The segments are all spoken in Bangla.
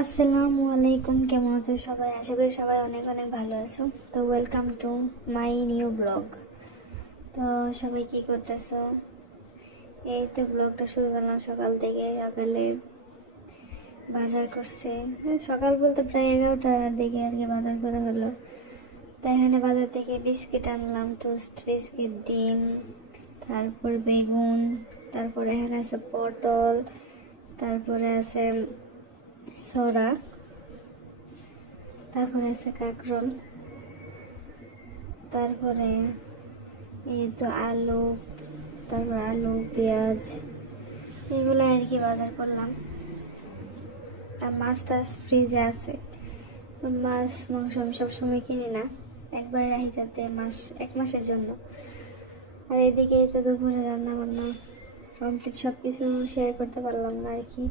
আসসালামু আলাইকুম, কেমন আছো সবাই? আশা করি সবাই অনেক অনেক ভালো আছো। তো welcome to my new blog. তো সবাই কি করতেছো? এই তো ব্লগটা শুরু করলাম সকাল থেকে। সকালে বাজার করছে, সকাল বলতে প্রায় 11টার দিকে আর কি বাজার করা হলো। তো এখানে বাজার থেকে বিস্কিট আনলাম, টোস্ট বিস্কিট, ডিম, তারপর বেগুন, তারপরে এখানে আছে পটল, তারপরে আছে সরা, তারপরে আছে কাঁকরোল, তারপরে এই তো আলু, তারপর আলু পেঁয়াজ এগুলো আর কি বাজার করলাম। আর মাছ টাছ ফ্রিজে আছে। মাছ মাংস আমি সবসময় কিনি না, একবার রাখি যাতে এক মাসের জন্য। আর এদিকে তো দুপুরে রান্না বান্না কমপ্লিট, সব কিছু শেয়ার করতে পারলাম না আর কি।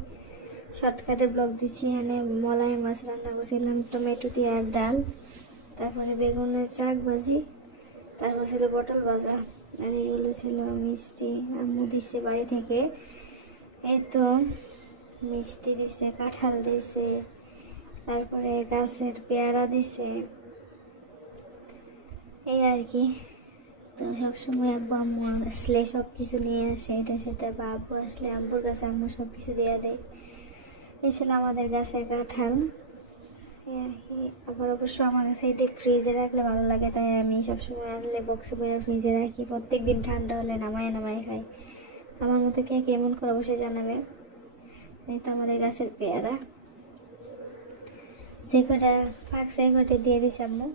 শর্টকাটে ব্লগ দিচ্ছি। এখানে মলাই মাছ রান্না করছিলাম টমেটো দিয়ে আর ডাল, তারপরে বেগুনের শাক ভাজি, তারপর ছিল পটল ভাজা, আর এগুলো ছিল মিষ্টি আম্মু দিছে বাড়ি থেকে। এই তো মিষ্টি দিছে, কাঁঠাল দিছে, তারপরে গাছের পেয়ারা দিছে, এই আর কি। তো সবসময় আব্বু আম্মু আসলে সব কিছু নিয়ে আসে, এটা সেটা, বা আব্বু আসলে আব্বুর কাছে আম্মু সব কিছু দিয়ে দেয়। এই ছিল আমাদের গাছের কাঁঠাল, এই আর কি। আবার অবশ্য আমার কাছে এটি ফ্রিজে রাখলে ভালো লাগে, তাই আমি সবসময় আনলে বক্সে করে ফ্রিজে রাখি। প্রত্যেকদিন ঠান্ডা হলে নামায় নামায় খাই। আমার মতো কে কেমন করে অবশ্যই জানাবে। এই তো আমাদের গাছের পেয়ারা, যে কটা ফাঁকছে এই কটা দিয়ে দিছে আম্মু।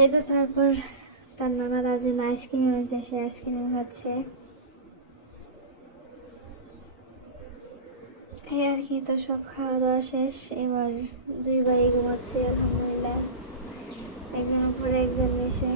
এই তো তারপর তার নানা তার জন্য আইসক্রিম হয়েছে, সে আইসক্রিম খাচ্ছে, এই আর কি। তো সব খাওয়া দাওয়া শেষ, এবার দুই ভাই ঘুমাচ্ছে আলহামদুলিল্লাহ। একজন উপরে একজন নিচে।